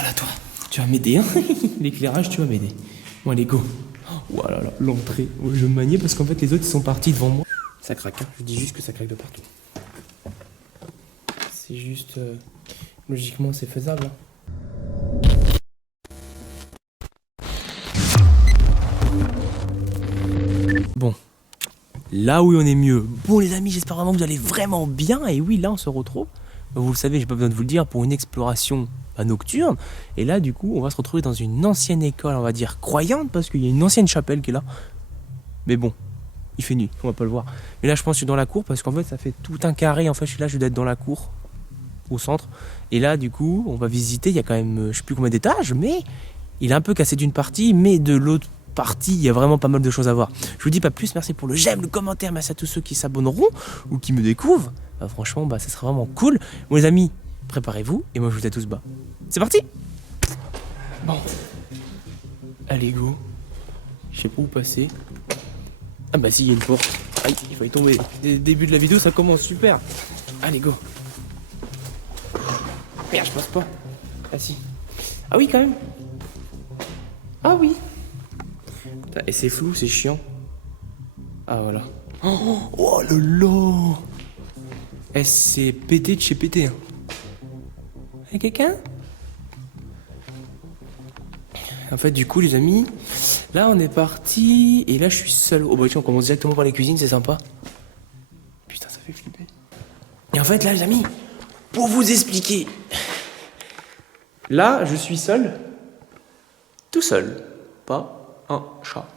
viens là, toi. Tu vas m'aider, hein. L'éclairage, tu vas m'aider. Bon, allez, go. Oh là là, l'entrée. Ouais, je vais me manier parce qu'en fait, les autres, ils sont partis devant moi. Ça craque, hein. Je dis juste que ça craque de partout. C'est juste... logiquement, c'est faisable, hein. Bon. Là où on est mieux. Bon, les amis, j'espère vraiment que vous allez vraiment bien. Et oui, là, on se retrouve. Vous le savez, j'ai pas besoin de vous le dire, pour une exploration nocturne. Et là, du coup, on va se retrouver dans une ancienne école, on va dire croyante, parce qu'il y a une ancienne chapelle qui est là. Mais bon, il fait nuit, on va pas le voir. Mais là, je pense que je suis dans la cour, parce qu'en fait, ça fait tout un carré. En fait, je suis là, je dois être dans la cour, au centre. Et là, du coup, on va visiter. Il y a quand même, je sais plus combien d'étages, mais il est un peu cassé d'une partie, mais de l'autre partie, il y a vraiment pas mal de choses à voir. Je vous dis pas plus, merci pour le j'aime, le commentaire, merci à tous ceux qui s'abonneront ou qui me découvrent. Franchement, ça sera vraiment cool. Bon, les amis, préparez-vous, et moi je vous dis à tous bas. C'est parti. Bon. Allez, go. Je sais pas où passer. Ah bah si, il y a une porte. Aïe, il faut y tomber. Début de la vidéo, ça commence super. Allez, go. Merde, je passe pas. Ah si. Ah oui, quand même. Ah oui. Et c'est flou, c'est chiant. Ah voilà. Oh là là. Eh, c'est pété de chez pété. Hein. Y'a quelqu'un? En fait, du coup, les amis, là, on est parti. Et là, je suis seul. Oh bah tiens, on commence directement par les cuisines, c'est sympa. Putain, ça fait flipper. Et en fait, là, les amis, pour vous expliquer. Là, je suis seul. Tout seul. Pas un chat.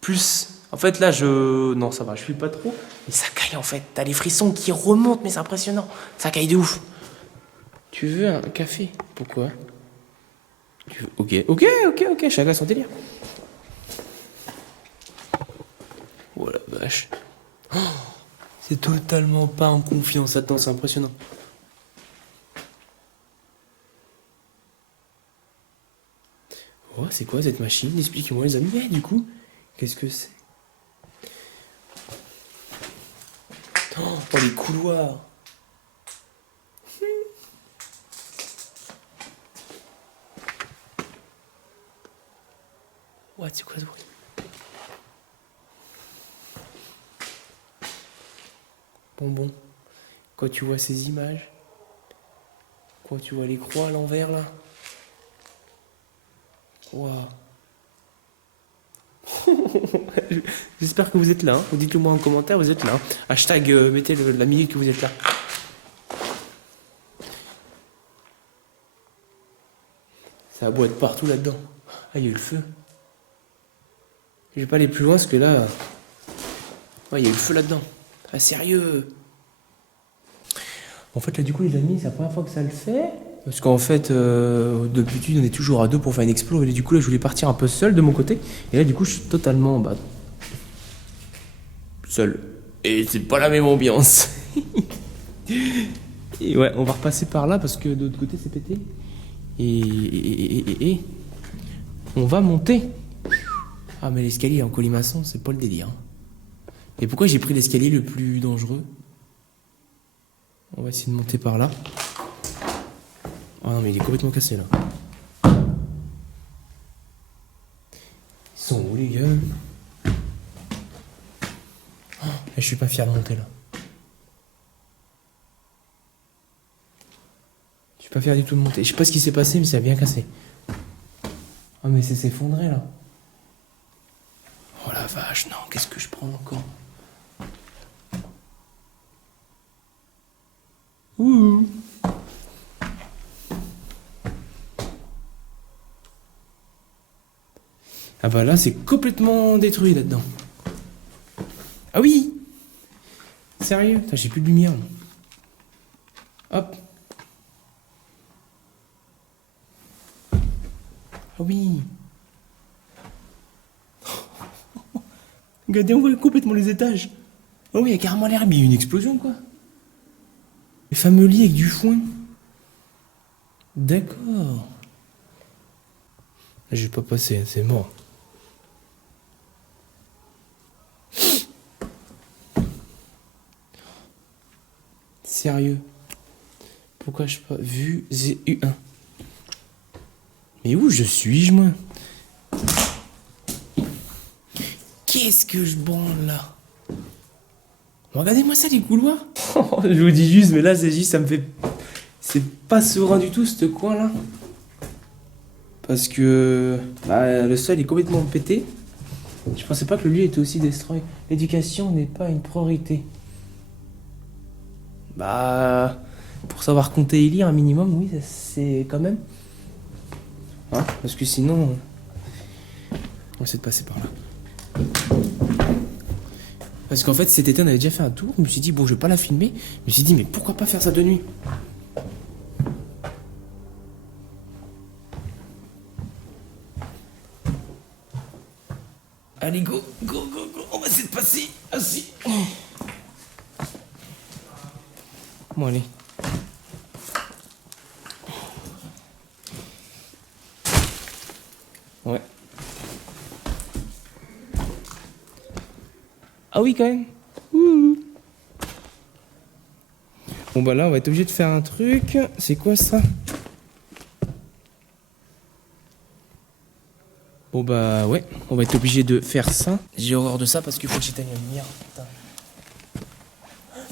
Plus. En fait, là, non, ça va, je suis pas trop. Mais ça caille, en fait. T'as les frissons qui remontent, mais c'est impressionnant. Ça caille de ouf. Tu veux un café? Pourquoi? Ok, chacun son délire. Oh la vache. Oh, c'est totalement pas en confiance. Attends, c'est impressionnant. Oh, c'est quoi cette machine? Expliquez-moi, les amis. Du coup, qu'est-ce que c'est? Oh, les couloirs. What, c'est quoi ce bruit? Bon. Quand tu vois ces images, quand tu vois les croix à l'envers là, waouh. J'espère que vous êtes là. Hein. Dites-le moi en commentaire, vous êtes là. Hein. Hashtag, mettez la minute que vous êtes là. Ça va beau être partout là-dedans. Ah, il y a eu le feu. Je vais pas aller plus loin parce que là... Ouais, il y a eu le feu là-dedans. Ah, sérieux. En fait, là, du coup, les amis, c'est la première fois que ça le fait. Parce qu'en fait, d'habitude, on est toujours à deux pour faire une explo. Et du coup, là, je voulais partir un peu seul de mon côté. Et là, du coup, je suis totalement seul. Et c'est pas la même ambiance. Et ouais, on va repasser par là parce que de l'autre côté, c'est pété. Et on va monter. Ah, mais l'escalier en colimaçon, c'est pas le délire. Hein. Et pourquoi j'ai pris l'escalier le plus dangereux? On va essayer de monter par là. Ah non, mais il est complètement cassé là. Ils sont où les gars? Oh, je suis pas fier de monter là. Je suis pas fier du tout de monter. Je sais pas ce qui s'est passé, mais ça a bien cassé. Oh, mais c'est s'effondré là. Oh la vache, non, qu'est-ce que je prends encore? Ouh. Ah bah là, c'est complètement détruit là-dedans. Ah oui. Sérieux? J'ai plus de lumière. Hop. Ah oui. Regardez, on voit complètement les étages. Oh oui, il y a carrément l'air, mais il y a eu une explosion quoi. Les fameux lits avec du foin. D'accord. Je vais pas passer, c'est mort. Sérieux. Pourquoi je pas vu U1? Mais où je suis-je, moi? Qu'est-ce que je branle là? Regardez-moi ça, les couloirs. Je vous dis juste, mais là, c'est juste, ça me fait... C'est pas serein du tout, ce coin-là. Parce que le sol est complètement pété. Je pensais pas que le lieu était aussi destroy. L'éducation n'est pas une priorité. Pour savoir compter et lire un minimum, oui, c'est quand même. Hein, parce que sinon... On va essayer de passer par là. Parce qu'en fait, cet été, on avait déjà fait un tour. Je me suis dit, bon, je vais pas la filmer. Je me suis dit, mais pourquoi pas faire ça de nuit? Allez, go, go, go, go. On va essayer de passer. Assis. Bon, allez. Ouais. Ah oui, quand même. Ouh. Bon, bah là, on va être obligé de faire un truc. C'est quoi ça? Bon bah ouais, on va être obligé de faire ça. J'ai horreur de ça parce qu'il faut que j'éteigne la lumière. Putain.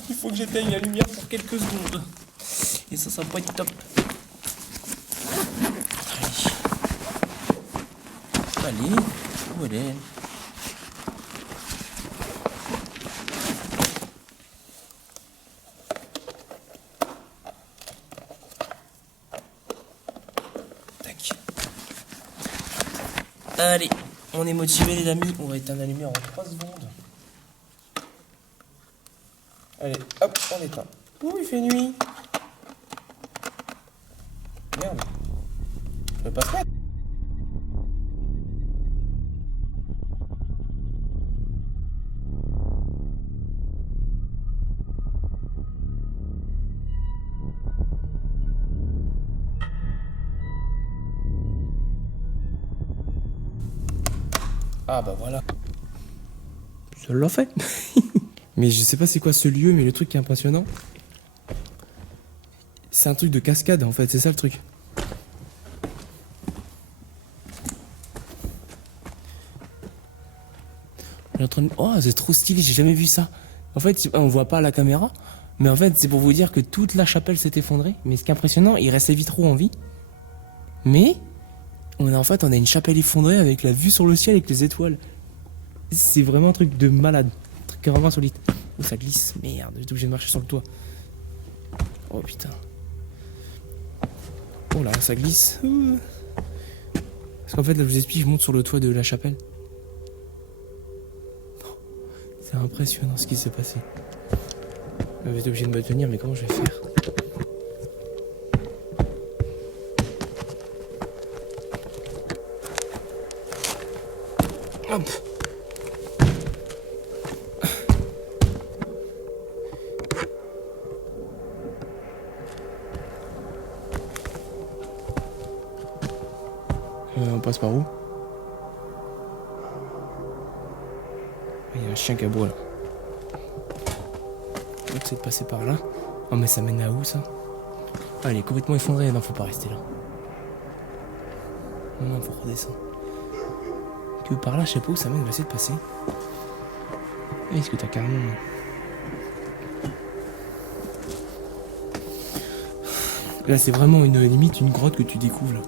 Il faut que j'éteigne la lumière pour quelques secondes. Et ça va pas être top. Allez, où elle est? Tac. Allez, on est motivés les amis, on va éteindre la lumière en 3 secondes. Allez, hop, on éteint. Ouh, il fait nuit. Merde. Je peux pas se mettre. Ah bah voilà. Ça l'a fait. Mais je sais pas c'est quoi ce lieu, mais le truc qui est impressionnant, c'est un truc de cascade en fait, c'est ça le truc. On est en train de... Oh, c'est trop stylé, j'ai jamais vu ça. En fait, on voit pas à la caméra, mais en fait, c'est pour vous dire que toute la chapelle s'est effondrée. Mais ce qui est impressionnant, il reste les vitraux en vie. Mais on a une chapelle effondrée avec la vue sur le ciel avec les étoiles. C'est vraiment un truc de malade, un truc vraiment insolite. Oh, ça glisse, merde, j'étais obligé de marcher sur le toit. Oh putain. Oh là, ça glisse. Parce qu'en fait, là, je vous explique, je monte sur le toit de la chapelle. C'est impressionnant ce qui s'est passé. Je vais être obligé de me tenir, mais comment je vais faire? Hop. On passe par où? Il y a un chien qui aboie là. On va essayer de passer par là. Oh mais ça mène à où ça? Ah, elle est complètement effondrée, non faut pas rester là. Non, faut redescendre. Que par là, je sais pas où ça mène, on va essayer de passer. Est-ce que t'as carrément... Là c'est vraiment une limite, une grotte que tu découvres là.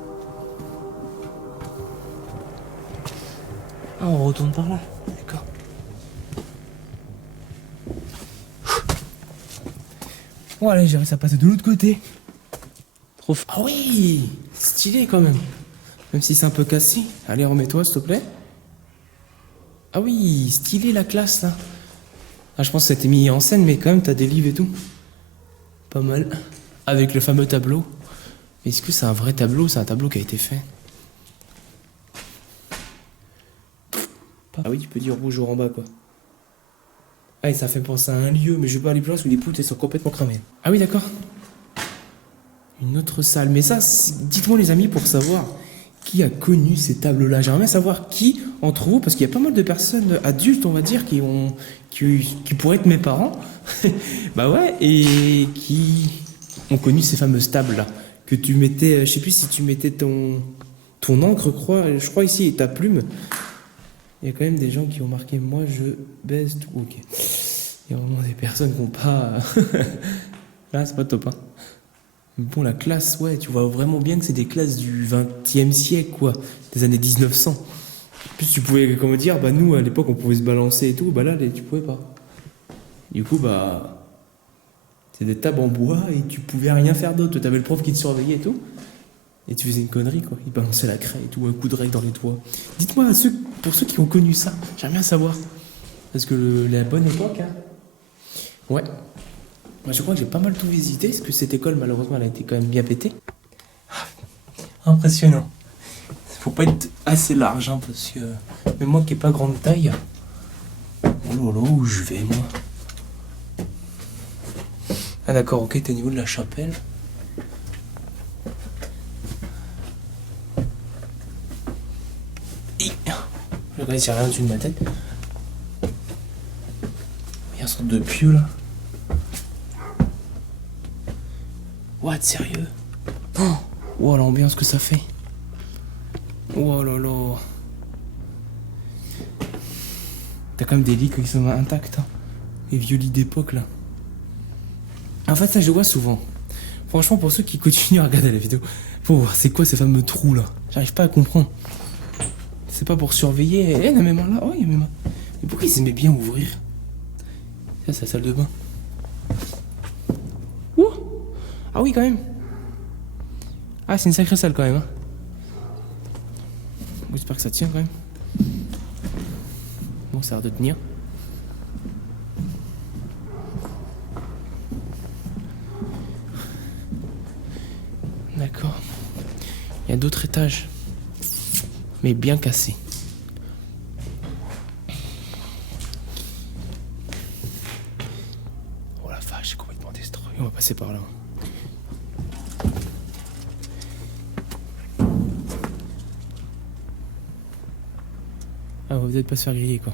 Ah, on retourne par là, d'accord. Bon allez, j'ai réussi à passer de l'autre côté. Trop Ah oui, stylé quand même. Même si c'est un peu cassé. Allez, remets-toi s'il te plaît. Ah oui, stylé la classe là. Ah, je pense que ça a été mis en scène, mais quand même t'as des livres et tout. Pas mal. Avec le fameux tableau. Est-ce que c'est un vrai tableau? C'est un tableau qui a été fait. Ah oui, tu peux dire rouge en bas quoi. Ah, et ça fait penser à un lieu, mais je vais pas aller plus loin parce que les poutres elles sont complètement cramées. Ah oui, d'accord. Une autre salle. Mais ça, dites-moi les amis pour savoir qui a connu ces tableaux-là. J'aimerais bien savoir qui entre vous, parce qu'il y a pas mal de personnes adultes, on va dire, qui pourraient être mes parents. Bah ouais, et qui ont connu ces fameuses tables-là. Que tu mettais, je sais plus si tu mettais ton encre, je crois ici, et ta plume. Il y a quand même des gens qui ont marqué moi je baise tout. Ok. Il y a vraiment des personnes qui n'ont pas. Là, c'est pas top, hein. Mais bon, la classe, ouais, tu vois vraiment bien que c'est des classes du 20e siècle, quoi. Des années 1900. En plus, tu pouvais, comment dire, bah nous, à l'époque, on pouvait se balancer et tout. Bah là, tu pouvais pas. Du coup, bah. C'est des tables en bois et tu pouvais rien faire d'autre. T'avais le prof qui te surveillait et tout. Et tu faisais une connerie, quoi. Il balançait la craie et tout, un coup de règle dans les toits. Dites-moi, pour ceux qui ont connu ça, j'aimerais bien savoir. Parce que la bonne époque, hein. Ouais. Moi, je crois que j'ai pas mal tout visité, parce que cette école, malheureusement, elle a été quand même bien pétée. Impressionnant. Faut pas être assez large, hein, parce que même moi qui n'ai pas grande taille. Oh là là, où je vais, moi? Ah d'accord, ok, t'es au niveau de la chapelle. Je regarde s'il n'y a rien au-dessus de ma tête. Il y a une sorte de pieu là. What, sérieux? Oh, l'ambiance que ça fait. Oh là là. T'as quand même des lits qui sont intacts, hein. Les vieux lits d'époque là. En fait, ça je vois souvent. Franchement, pour ceux qui continuent à regarder la vidéo, faut voir c'est quoi ces fameux trous là. J'arrive pas à comprendre. C'est pas pour surveiller. Eh, non, mais là. Oh, il y a même. Mais pourquoi ils aimaient bien ouvrir? Ça, c'est la salle de bain. Ouh! Ah oui, quand même. Ah, c'est une sacrée salle quand même, hein. J'espère que ça tient quand même. Bon, ça a l'air de tenir. D'accord. Il y a d'autres étages. Mais bien cassés. Oh la vache, j'ai complètement destroy. On va passer par là. Ah, on va peut-être pas se faire griller, quoi.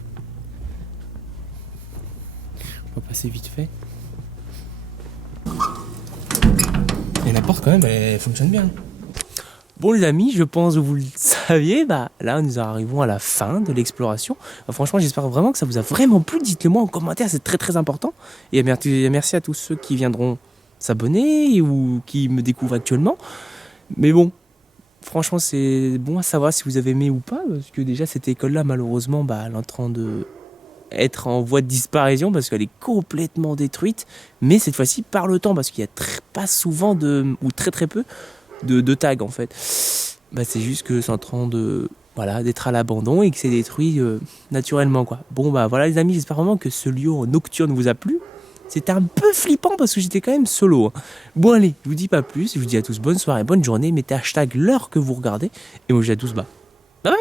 On va passer vite fait. Et la porte, quand même, elle fonctionne bien. Bon les amis, je pense que vous le saviez, bah là nous arrivons à la fin de l'exploration. Franchement, j'espère vraiment que ça vous a vraiment plu. Dites-le moi en commentaire, c'est très très important. Et merci à tous ceux qui viendront s'abonner ou qui me découvrent actuellement. Mais bon, franchement, c'est bon à savoir si vous avez aimé ou pas, parce que déjà cette école-là, malheureusement, bah, elle est en train de être en voie de disparition parce qu'elle est complètement détruite. Mais cette fois-ci par le temps, parce qu'il y a pas souvent ou très très peu de tags en fait. Bah, c'est juste que c'est en train de d'être à l'abandon et que c'est détruit naturellement quoi. Bon bah voilà les amis, j'espère vraiment que ce lieu nocturne vous a plu. C'était un peu flippant parce que j'étais quand même solo, hein. Bon allez, je vous dis pas plus, je vous dis à tous bonne soirée, bonne journée, mettez hashtag l'heure que vous regardez et moi je dis à tous bye bye.